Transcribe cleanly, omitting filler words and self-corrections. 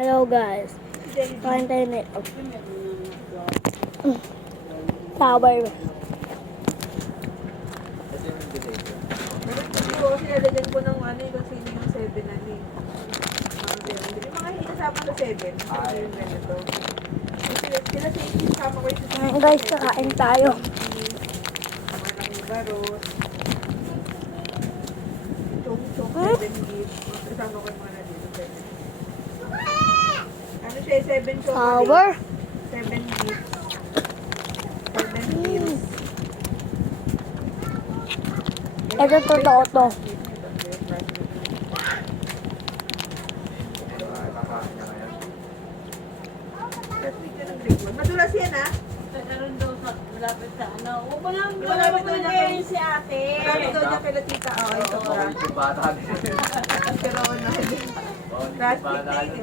Hello guys. Kain tayo nito. Tower. Siguro kasi nalagyan ko ng ano yung kasi yung 7 na ni. Yung mga hindi kasama sa 7. Yung ganito. Sila sa 18 kasama ko yung Ngayon guys, kakain tayo. mga laking baros. Chong-chong 7 gifts. Kasama ko yung mga nandito 7. Ano siya 7 chocolate? Tower. 7 gifts. 7 gifts. Ito totoo to. Madulas yan ha? Nagkaroon daw sa malapit sa ano. O walang Malapit daw niya kay si ate. Malapit daw niya kay Tita. Oh, ito pa. Yung bata din. Pero ano, plastic na yun.